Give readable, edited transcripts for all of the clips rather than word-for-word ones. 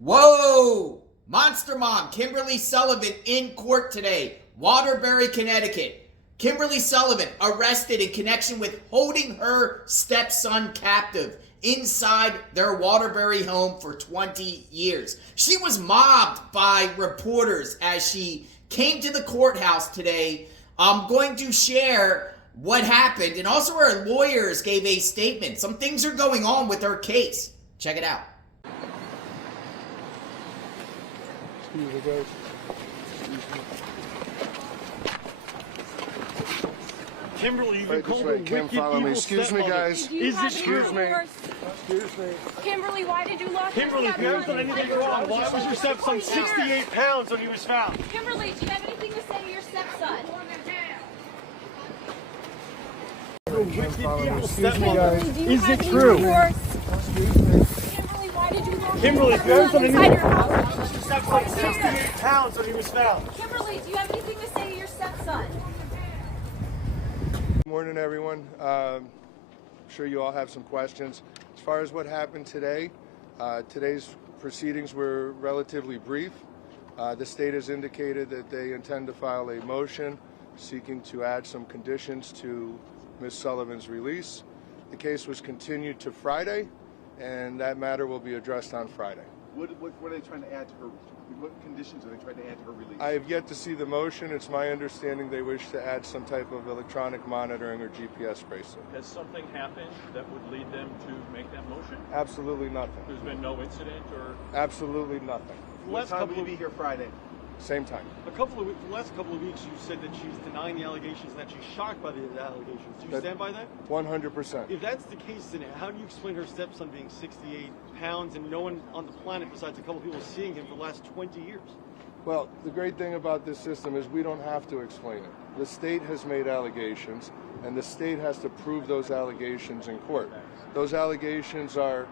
Whoa! Monster Mom Kimberly Sullivan in court today. Waterbury, Connecticut. Kimberly Sullivan arrested in connection with holding her stepson captive inside their Waterbury home for 20 years. She was mobbed by reporters as she came to the courthouse today. I'm going to share what happened, and also her lawyers gave a statement. Some things are going on with her case. Check it out. Excuse me, guys. Kimberly, you've been Right this called way. a Kim, wicked, follow me. evil Excuse me, stepmother. guys. Is this true? Excuse me. Kimberly, why did you lock Kimberly, if you haven't done anything wrong, why was your stepson 68 pounds when he was found? Kimberly, do you have anything to say to your stepson? You're a wicked, evil Excuse me, stepmother. guys. Is it true? Kimberly, why did you lock Kimberly, if you haven't done inside your anything house? wrong, your stepson 68 pounds when he was found. Kimberly, do you have anything to say to your stepson? Good morning, everyone. I'm sure you all have some questions. As far as what happened today, today's proceedings were relatively brief. The state has indicated that they intend to file a motion seeking to add some conditions to Ms. Sullivan's release. The case was continued to Friday, and that matter will be addressed on Friday. What are they trying to add to her? What conditions are they trying to add to her release? I have yet to see the motion. It's my understanding they wish to add some type of electronic monitoring or GPS bracelet. Has something happened that would lead them to make that motion? Absolutely nothing. There's been no incident or... Absolutely nothing. What time will you be here Friday? Same time. The last couple of weeks, you said that she's denying the allegations and that she's shocked by the allegations. Do you stand by that? 100%. If that's the case, then how do you explain her stepson being 68 pounds and no one on the planet besides a couple people seeing him for the last 20 years? Well, the great thing about this system is we don't have to explain it. The state has made allegations, and the state has to prove those allegations in court. Those allegations are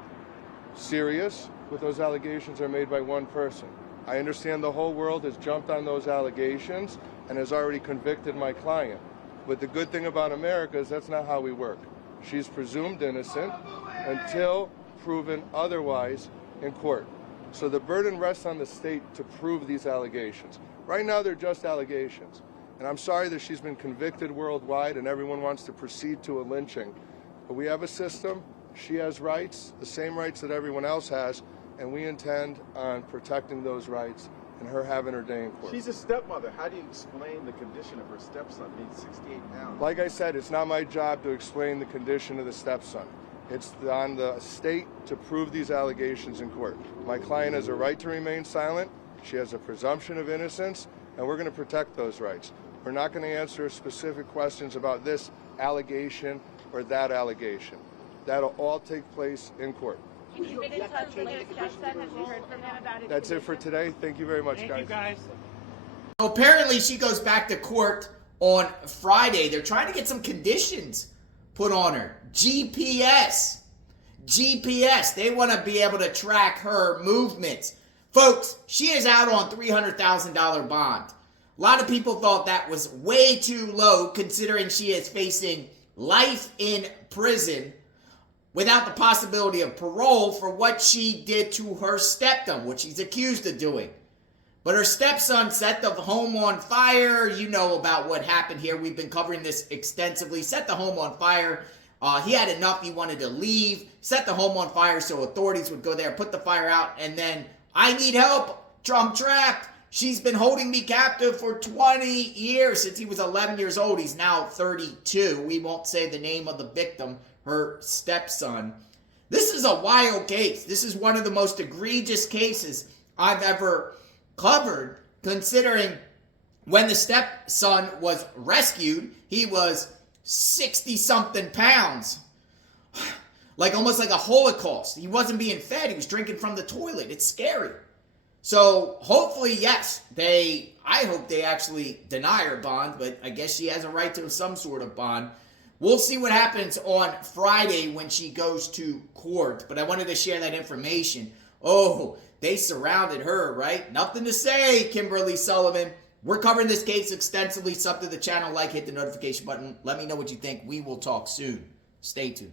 serious, but those allegations are made by one person. I understand the whole world has jumped on those allegations and has already convicted my client. But the good thing about America is that's not how we work. She's presumed innocent until proven otherwise in court. So the burden rests on the state to prove these allegations. Right now they're just allegations. And I'm sorry that she's been convicted worldwide and everyone wants to proceed to a lynching. But we have a system, she has rights, the same rights that everyone else has, and we intend on protecting those rights and her having her day in court. She's a stepmother. How do you explain the condition of her stepson being 68 pounds? Like I said, it's not my job to explain the condition of the stepson. It's on the state to prove these allegations in court. My client has a right to remain silent. She has a presumption of innocence, and we're going to protect those rights. We're not going to answer specific questions about this allegation or that allegation. That'll all take place in court. Have you been in touch with your stepson? Have you heard from him about his That's it for today. Thank you very much, guys. Thank you, guys. So apparently she goes back to court on Friday. They're trying to get some conditions put on her. GPS. They want to be able to track her movements. Folks, she is out on $300,000 bond. A lot of people thought that was way too low considering she is facing life in prison without the possibility of parole for what she did to her stepson, what she's accused of doing. But her stepson set the home on fire. You know about what happened here. We've been covering this extensively. Set the home on fire. He had enough. He wanted to leave. Set the home on fire so authorities would go there, put the fire out, and then, I need help. I'm trapped. She's been holding me captive for 20 years since he was 11 years old. He's now 32. We won't say the name of the victim, her stepson. This is a wild case. This is one of the most egregious cases I've ever covered, considering when the stepson was rescued, he was 60-something pounds. Like almost like a Holocaust. He wasn't being fed. He was drinking from the toilet. It's scary. So hopefully, yes, I hope they actually deny her bond, but I guess she has a right to some sort of bond. We'll see what happens on Friday when she goes to court, but I wanted to share that information. Oh, they surrounded her, right? Nothing to say, Kimberly Sullivan. We're covering this case extensively. Sub to the channel, hit the notification button. Let me know what you think. We will talk soon. Stay tuned.